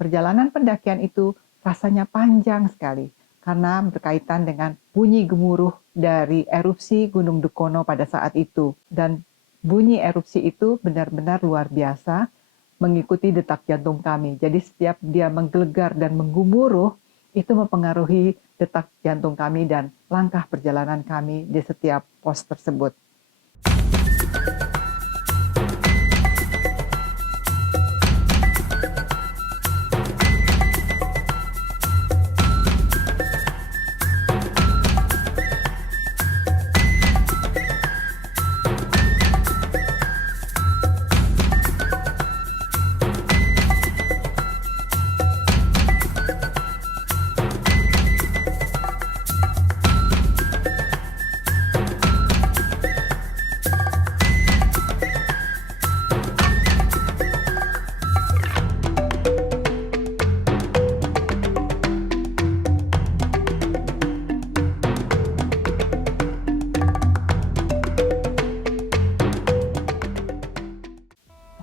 Perjalanan pendakian itu rasanya panjang sekali karena berkaitan dengan bunyi gemuruh dari erupsi Gunung Dukono pada saat itu. Dan bunyi erupsi itu benar-benar luar biasa mengikuti detak jantung kami. Jadi setiap dia menggelegar dan menggemuruh, itu mempengaruhi detak jantung kami dan langkah perjalanan kami di setiap pos tersebut.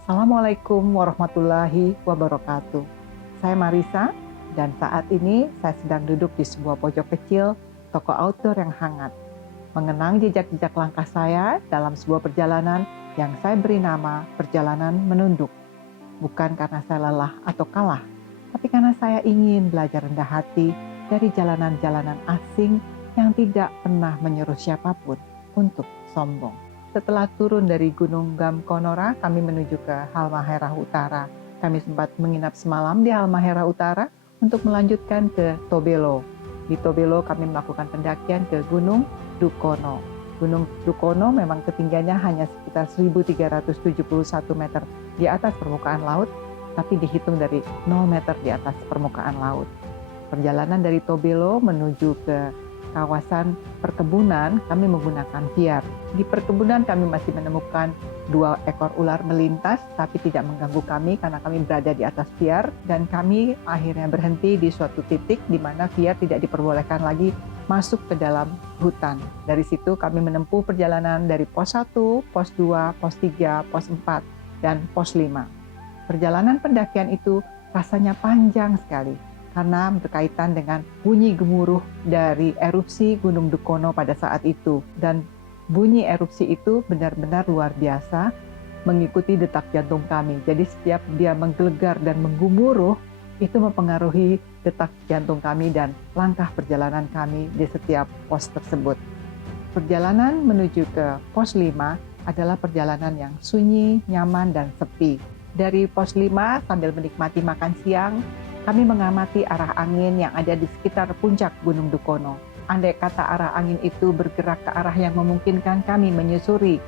Assalamualaikum warahmatullahi wabarakatuh. Saya Marisa dan saat ini saya sedang duduk di sebuah pojok kecil toko outdoor yang hangat, mengenang jejak-jejak langkah saya dalam sebuah perjalanan yang saya beri nama Perjalanan Menunduk. Bukan karena saya lelah atau kalah, tapi karena saya ingin belajar rendah hati dari jalanan-jalanan asing yang tidak pernah menyuruh siapapun untuk sombong. Setelah turun dari Gunung Gamkonora, kami menuju ke Halmahera Utara. Kami sempat menginap semalam di Halmahera Utara untuk melanjutkan ke Tobelo. Di Tobelo kami melakukan pendakian ke Gunung Dukono. Gunung Dukono memang ketinggiannya hanya sekitar 1.371 meter di atas permukaan laut, tapi dihitung dari 0 meter di atas permukaan laut. Perjalanan dari Tobelo menuju ke kawasan perkebunan, kami menggunakan VR. Di perkebunan kami masih menemukan 2 ekor ular melintas, tapi tidak mengganggu kami karena kami berada di atas VR, dan kami akhirnya berhenti di suatu titik di mana VR tidak diperbolehkan lagi masuk ke dalam hutan. Dari situ kami menempuh perjalanan dari pos 1, pos 2, pos 3, pos 4, dan pos 5. Perjalanan pendakian itu rasanya panjang sekali karena berkaitan dengan bunyi gemuruh dari erupsi Gunung Dukono pada saat itu. Dan bunyi erupsi itu benar-benar luar biasa mengikuti detak jantung kami. Jadi setiap dia menggelegar dan menggemuruh, itu mempengaruhi detak jantung kami dan langkah perjalanan kami di setiap pos tersebut. Perjalanan menuju ke pos 5 adalah perjalanan yang sunyi, nyaman, dan sepi. Dari pos 5 sambil menikmati makan siang, kami mengamati arah angin yang ada di sekitar puncak Gunung Dukono. Andai kata arah angin itu bergerak ke arah yang memungkinkan kami menyusuri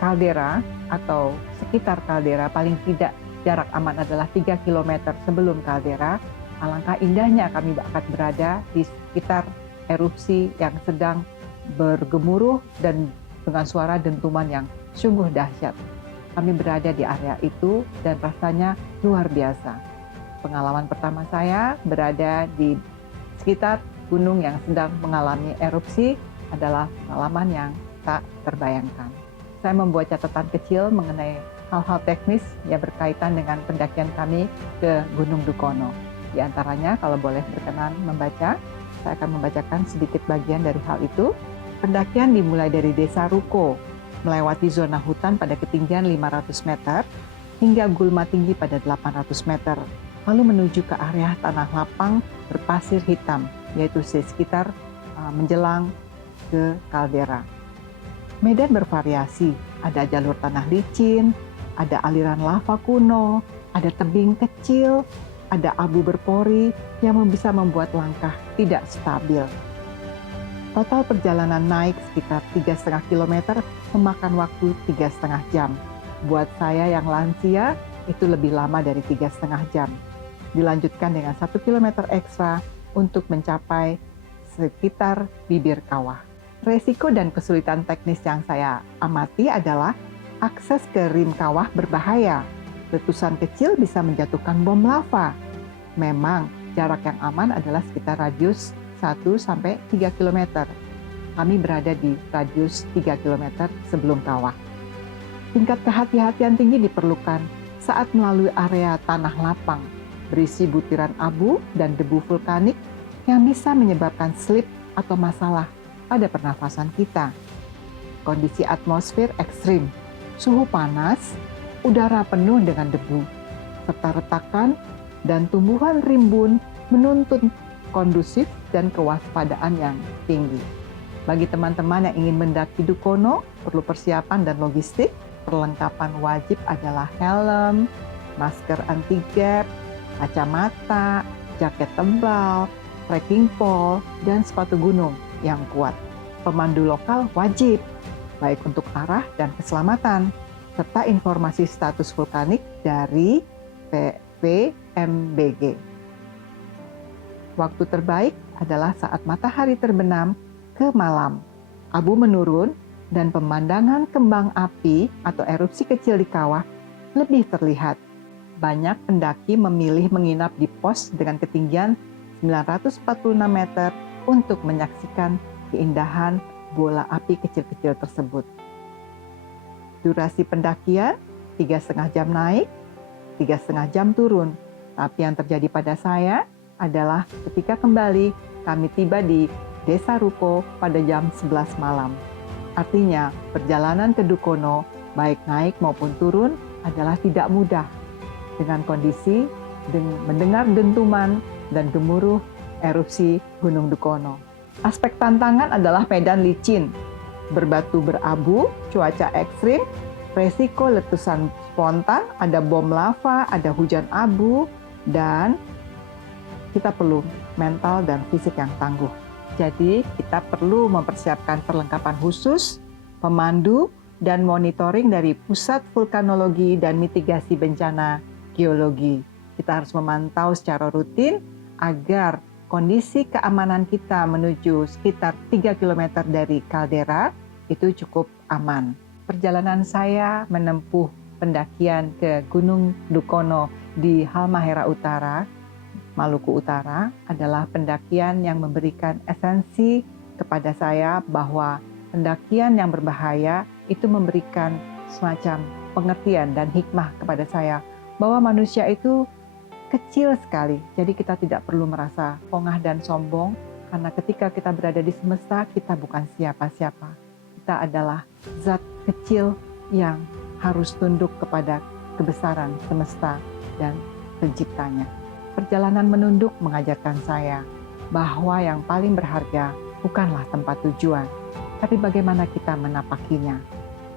kaldera atau sekitar kaldera, paling tidak jarak aman adalah 3 km sebelum kaldera, alangkah indahnya kami akan berada di sekitar erupsi yang sedang bergemuruh dan dengan suara dentuman yang sungguh dahsyat. Kami berada di area itu dan rasanya luar biasa. Pengalaman pertama saya berada di sekitar gunung yang sedang mengalami erupsi adalah pengalaman yang tak terbayangkan. Saya membuat catatan kecil mengenai hal-hal teknis yang berkaitan dengan pendakian kami ke Gunung Dukono. Di antaranya, kalau boleh berkenan membaca, saya akan membacakan sedikit bagian dari hal itu. Pendakian dimulai dari Desa Ruko, melewati zona hutan pada ketinggian 500 meter, hingga gulma tinggi pada 800 meter. Lalu menuju ke area tanah lapang berpasir hitam, yaitu sekitar menjelang ke kaldera. Medan bervariasi, ada jalur tanah licin, ada aliran lava kuno, ada tebing kecil, ada abu berpori yang bisa membuat langkah tidak stabil. Total perjalanan naik sekitar 3,5 km memakan waktu 3,5 jam. Buat saya yang lansia, itu lebih lama dari 3,5 jam. Dilanjutkan dengan 1 km ekstra untuk mencapai sekitar bibir kawah. Resiko dan kesulitan teknis yang saya amati adalah akses ke rim kawah berbahaya. Letusan kecil bisa menjatuhkan bom lava. Memang jarak yang aman adalah sekitar radius 1-3 km. Kami berada di radius 3 km sebelum kawah. Tingkat kehati-hatian tinggi diperlukan saat melalui area tanah lapang. berisi butiran abu dan debu vulkanik yang bisa menyebabkan slip atau masalah pada pernafasan kita. Kondisi atmosfer ekstrim, suhu panas, udara penuh dengan debu, serta retakan dan tumbuhan rimbun menuntut kondusif dan kewaspadaan yang tinggi. Bagi teman-teman yang ingin mendaki Dukono, perlu persiapan dan logistik. Perlengkapan wajib adalah helm, masker anti-gap, kacamata, jaket tebal, trekking pole, dan sepatu gunung yang kuat. Pemandu lokal wajib, baik untuk arah dan keselamatan, serta informasi status vulkanik dari PVMBG. Waktu terbaik adalah saat matahari terbenam ke malam. Abu menurun dan pemandangan kembang api atau erupsi kecil di kawah lebih terlihat. Banyak pendaki memilih menginap di pos dengan ketinggian 946 meter untuk menyaksikan keindahan bola api kecil-kecil tersebut. Durasi pendakian 3,5 jam naik, 3,5 jam turun. Tapi yang terjadi pada saya adalah ketika kembali kami tiba di Desa Ruko pada jam 11 malam. Artinya, perjalanan ke Dukono, baik naik maupun turun, adalah tidak mudah. Dengan kondisi mendengar dentuman dan gemuruh erupsi Gunung Dukono. Aspek tantangan adalah medan licin, berbatu berabu, cuaca ekstrim, resiko letusan spontan, ada bom lava, ada hujan abu, dan kita perlu mental dan fisik yang tangguh. Jadi kita perlu mempersiapkan perlengkapan khusus, pemandu, dan monitoring dari Pusat Vulkanologi dan Mitigasi Bencana Geologi. Kita harus memantau secara rutin agar kondisi keamanan kita menuju sekitar 3 km dari kaldera itu cukup aman. Perjalanan saya menempuh pendakian ke Gunung Dukono di Halmahera Utara, Maluku Utara adalah pendakian yang memberikan esensi kepada saya bahwa pendakian yang berbahaya itu memberikan semacam pengertian dan hikmah kepada saya bahwa manusia itu kecil sekali. Jadi kita tidak perlu merasa pongah dan sombong karena ketika kita berada di semesta kita bukan siapa-siapa. Kita adalah zat kecil yang harus tunduk kepada kebesaran semesta dan penciptanya. Perjalanan menunduk mengajarkan saya bahwa yang paling berharga bukanlah tempat tujuan, tapi bagaimana kita menapakinya.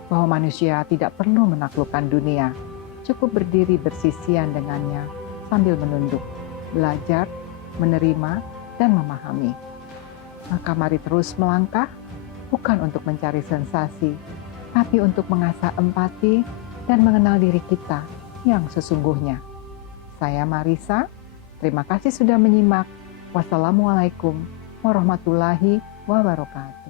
Bahwa manusia tidak perlu menaklukkan dunia, cukup berdiri bersisian dengannya sambil menunduk, belajar, menerima, dan memahami. Maka mari terus melangkah, bukan untuk mencari sensasi, tapi untuk mengasah empati dan mengenal diri kita yang sesungguhnya. Saya Marisa. Terima kasih sudah menyimak. Wassalamualaikum warahmatullahi wabarakatuh.